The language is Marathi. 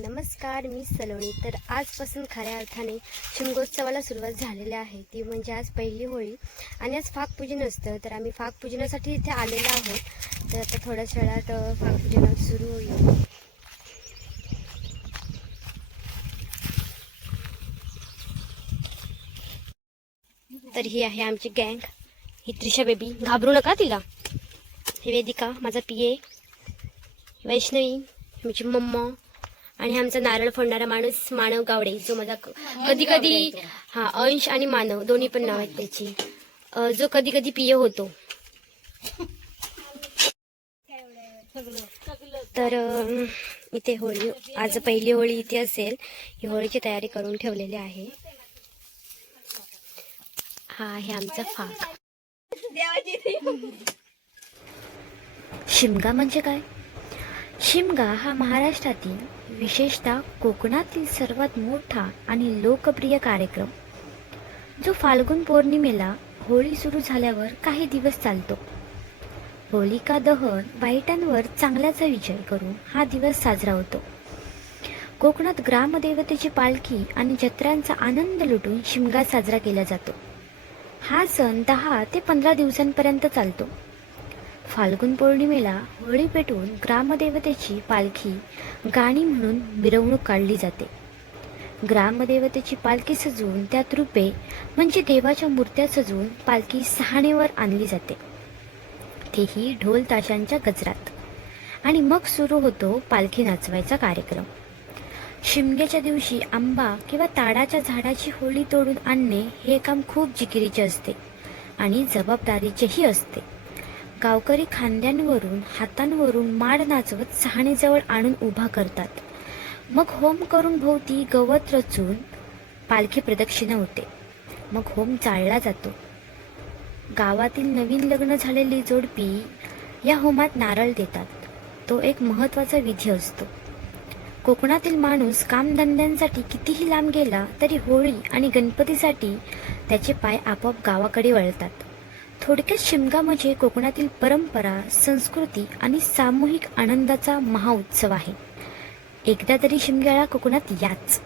नमस्कार, मी सलोनी. तर आजपासून खऱ्या अर्थाने शिमगोत्सवाला सुरुवात झालेली आहे. ती म्हणजे आज पहिली होळी आणि आज फागपूजन असतं. तर आम्ही फागपूजनासाठी इथे आलेलो आहोत. तर आता थोड्याच वेळात फागपूजन सुरू होईल. तर ही आहे आमची गँग. ही त्रिशा बेबी, घाबरू नका तिला. ही वेदिका, माझा पिये. वैष्णवी, आमची मम्मा. आणि आमचा नारळ फोडणारा माणूस मानव गावडे, जो माझा कधी कधी अंश आणि मानव दोन्ही पण नाव आहेत त्याची, जो कधी कधी पिय होतो. तर इथे होळी, आज पहिली होळी इथे असेल. ही होळीची तयारी करून ठेवलेली आहे. हा आहे आमचा फाग. शिमगा म्हणजे काय? शिमगा हा महाराष्ट्रातील, विशेषतः कोकणातील सर्वात मोठा आणि लोकप्रिय कार्यक्रम, जो फाल्गुन पौर्णिमेला होळी सुरू झाल्यावर काही दिवस चालतो. होलिका दहन, वाईटांवर चांगल्याचा विजय करून हा दिवस साजरा होतो. कोकणात ग्रामदेवतेची पालखी आणि जत्रांचा आनंद लुटून शिमगा साजरा केला जातो. हा सण 10 ते 15 दिवसांपर्यंत चालतो. फाल्गुन पौर्णिमेला होळी पेटवून ग्रामदेवतेची पालखी गाणी म्हणून मिरवणूक काढली जाते. ग्रामदेवतेची पालखी सजवून त्यात रूपे म्हणजे देवाच्या मूर्त्या सजवून पालखी सहाणेवर आणली जाते, तेही ढोल ताशांच्या गजरात. आणि मग सुरू होतो पालखी नाचवायचा कार्यक्रम. शिमग्याच्या दिवशी आंबा किंवा ताडाच्या झाडाची होळी तोडून आणणे हे काम खूप जिकिरीचे असते आणि जबाबदारीचेही असते. गावकरी खांद्यांवरून हातांवरून माड नाचवत सहाणेजवळ आणून उभा करतात. मग होम करून भोवती गवत रचून पालखी प्रदक्षिणा होते. मग होम जाळला जातो. गावातील नवीन लग्न झालेली जोडपी या होमात नारळ देतात. तो एक महत्त्वाचा विधी असतो. कोकणातील माणूस कामधंद्यांसाठी कितीही लांब गेला तरी होळी आणि गणपतीसाठी त्याचे पाय आपोआप गावाकडे वळतात. थोडक्यात शिमगा म्हणजे कोकणातील परंपरा, संस्कृती आणि सामूहिक आनंदाचा महाउत्सव आहे. एकदा तरी शिमग्याला कोकणात याच.